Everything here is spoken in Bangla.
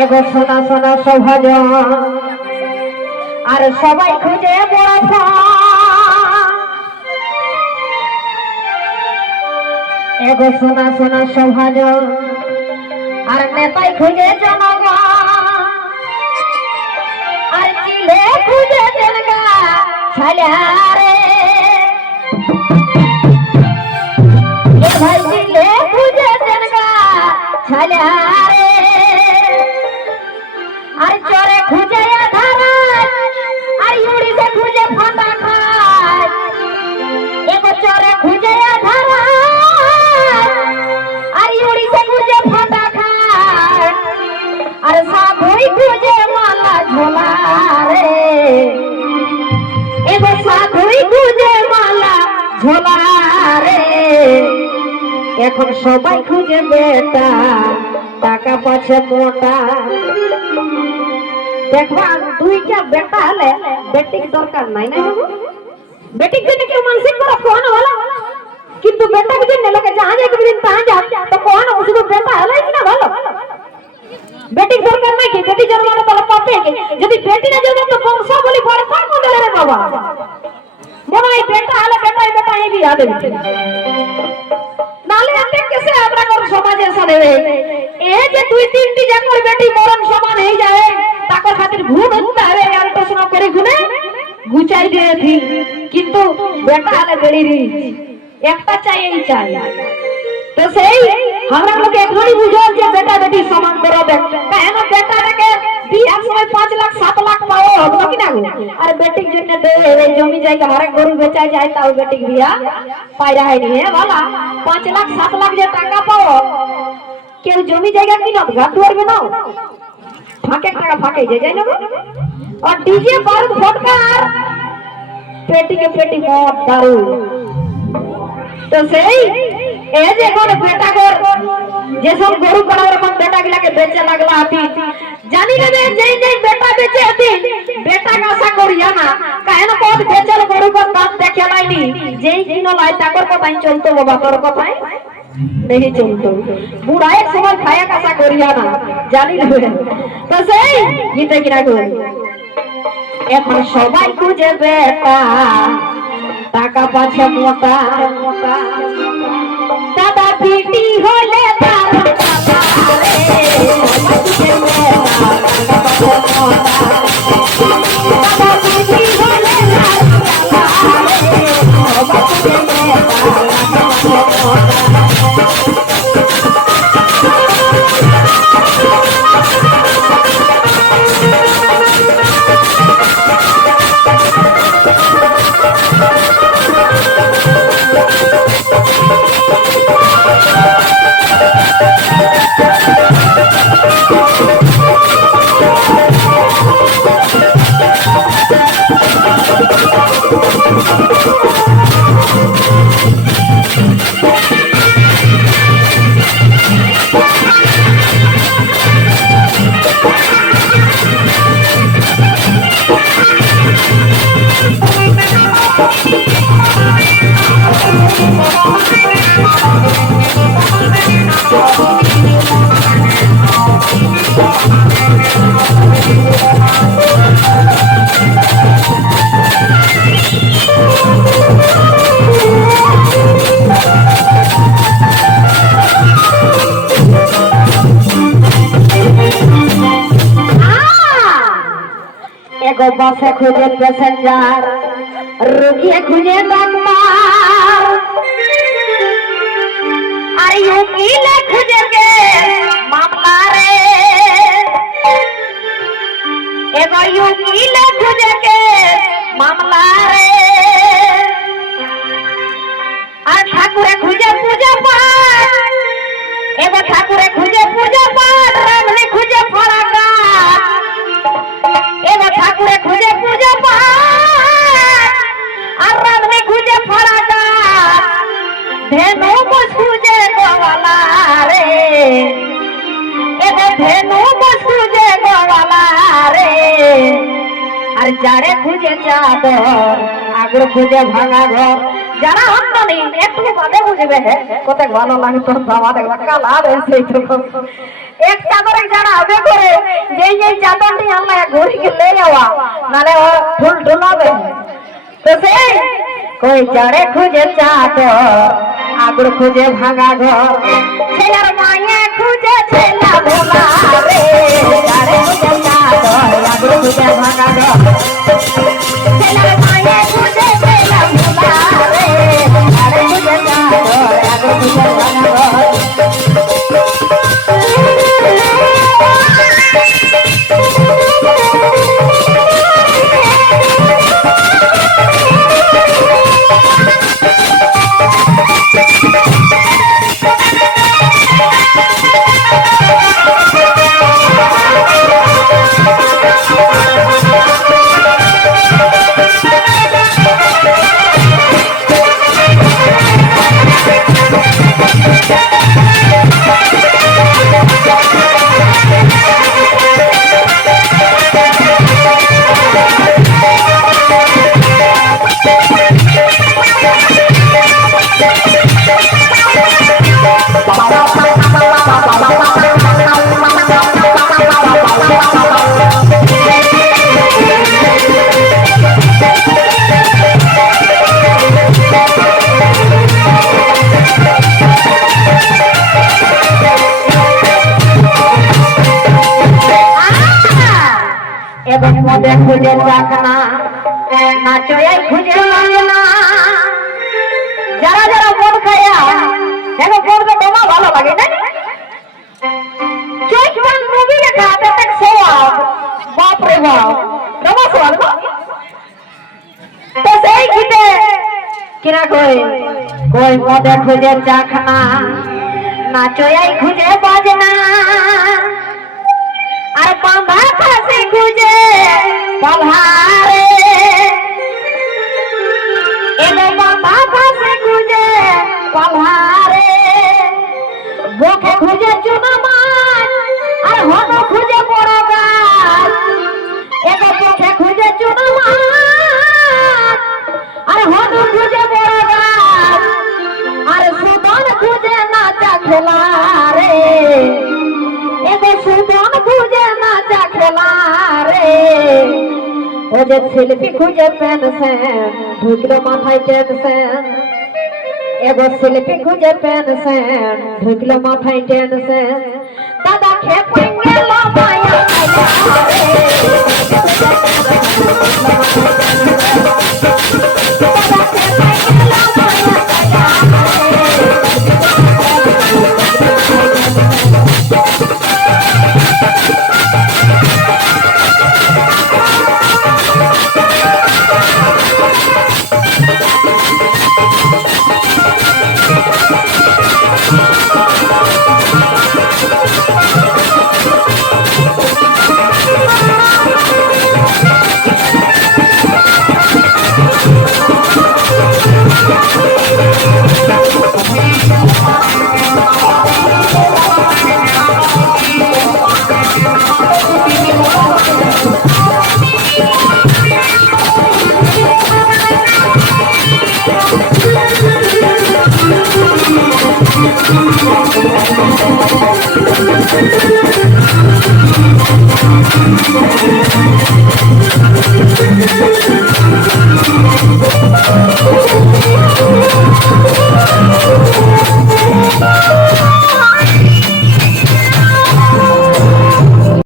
এগো সোনা সোনা সভাজন আর সবাই খুঁজে বড় এগো সোনা সোনা সভাজন আর নেতাই খুঁজে জনগণ আর চিলে খুঁজে জনগা ছালে ভাই চিলে খুঁজে জনগা ছালে আর চরে খুঁজে ধারা আর ইউড়িতে খুঁজে ফাঁদা খায় এগো চরে খুঁজে ধারা আর ইউড়িতে খুঁজে ফাঁদা খায় আর সাধুই খুঁজে মালা ঝোলা রে এগো সাধুই খুঁজে মালা ঝোলা রে এখন সবাই খুঁজে বেটা টাকা পাচ্ছে মোটা দেখবা দুইটা বেটা হলে বেটির দরকার নাই না বেটির জন্য কেউ মানসিক করা কোন হলো কিন্তু বেটাকে জন্য লোকে জাহাজ একদিন তাহা যা তো কোন শুধু বেটা হলে কি না ভালো বেটির দরকার নাই কি বেটি জন্মানো তাহলে পাবে কি যদি বেটি না জন্ম তো বংশ বলি পরে কোন কোন রে বাবা মনে হয় বেটা হলে বেটা এই বিয়া দেবে নালে আপনি কেসে আমরা কোন সমাজে সালে এই যে দুই তিনটি জাকর বেটি মরণ সমান হয়ে যায় তাকর খাতির ভুল হতে হবে আর প্রশ্ন করে গুনে গুচাই দিয়েছি কিন্তু বেটা হলে বেড়ি একটা চাই এই চাই তো সেই আমরা লোক এখনই বুঝাল যে বেটা বেটি সমান করবে কেন বেটাটাকে বিয়ার সময় 5 লাখ 7 লাখ পাও হলো কি না আর বেটির জন্য এই জমি জায়গা আরেক গরু বেচা যায় তাও বেটির বিয়া পায়রা হয়নি হে বাবা 5 লাখ 7 লাখ যে টাকা পাও কেউ জমি জায়গা কিনা ঘাট করবে না ফাঁকে টাকা ফাঁকে যাই না और डीजे पर फटका पेटी के पेटी मौत दारू तो सही ए जे कोन बेटा गोर जे सब गरु कड़ा रकम बेटा गिला के बेचे लगला आती जानी रे जई जई बेटा बेचे आती बेटा का आशा करिया ना काहे ना बहुत बेचल गरु को बात देखे लाइनी जई दिनो लाई ताकर को ताई चलतो बाबा तोर को ताई नहीं चलतो बुढ़ा एक समय खाया का आशा करिया ना जानी रे तो सही गीते गिरा गो এখন সবাই খুঁজে বেটা টাকা পাচ্ছে মোটা দাদা পিটি হলে তার एगो बसे खुजे पैसेंजर रुकिए खुजे डॉक्टर अरे वकील खुजे के मामला रे एगो वकील खुजे के मामला रे और ठाकुर खुजे पूजा पाठ एगो ठाकुर खुजे पूजा पाठ रामने खुजे फड़ाका एगो ठाकुरे खुजे पूजा पाठ और रामने खुजे फड़ाका धेनु खुजे गोवाला रे एगो धेनु खुजे गोवाला रे और जाड़े खुजे चादर आगुर खुजे भांगा घर যারা আমদানি একটু বাদে বুঝবে কত ভালো লাগে তোর বাবা দেখবা কালার এসে একটা করে যারা হবে করে যেই যেই চাদরটি আমরা ঘুরিকে লে যাওয়া নালে ও ঢুল ঢুলাবে তো সেই কই জড়ে খুঁজে চাদর আগুর খুঁজে ভাঙা ঘর ছেলার মায়ে খুঁজে ছেলা ভোলা রে জড়ে খুঁজে চাদর আগুর খুঁজে ভাঙা ঘর ছেলার মায়ে খুঁজে ছেলা ভোলা রে জড়ে খুঁজে চাদর আগুর খুঁজে ভাঙা ঘর এবং মদে খুঁজে চাকনা নাচয় খুঁজে না যারা যারা মদ খায়া এখন মদটা তোমার ভালো লাগে না চোখ বন্ধ মুভি দেখা দেখ সোয়াব বাপ রে বাপ রমা সোয়াব তো সেই গীতে কিরা কই কই মদে খুঁজে চাকনা নাচয় খুঁজে বাজনা আর বাঁধা ফাঁসে খুঁজে পালহারে এলো বাঁধা ফাঁসে খুঁজে পালহারে বুকে খুঁজে চুনা মাছ আর হন খুঁজে বড় গাছ এলো বুকে খুঁজে চুনা মাছ আর হন খুঁজে বড় গাছ আর সুদন খুঁজে নাচা খেলা রে এগো সুদন খুঁজে নাচা খেলা রে ও যে শিল্পী খুঁজে পেনশন ঢুকলো মাথায় টেনশন এগো শিল্পী খুঁজে পেনশন ঢুকলো মাথায় টেনশন দাদা খেপে গেল মায়া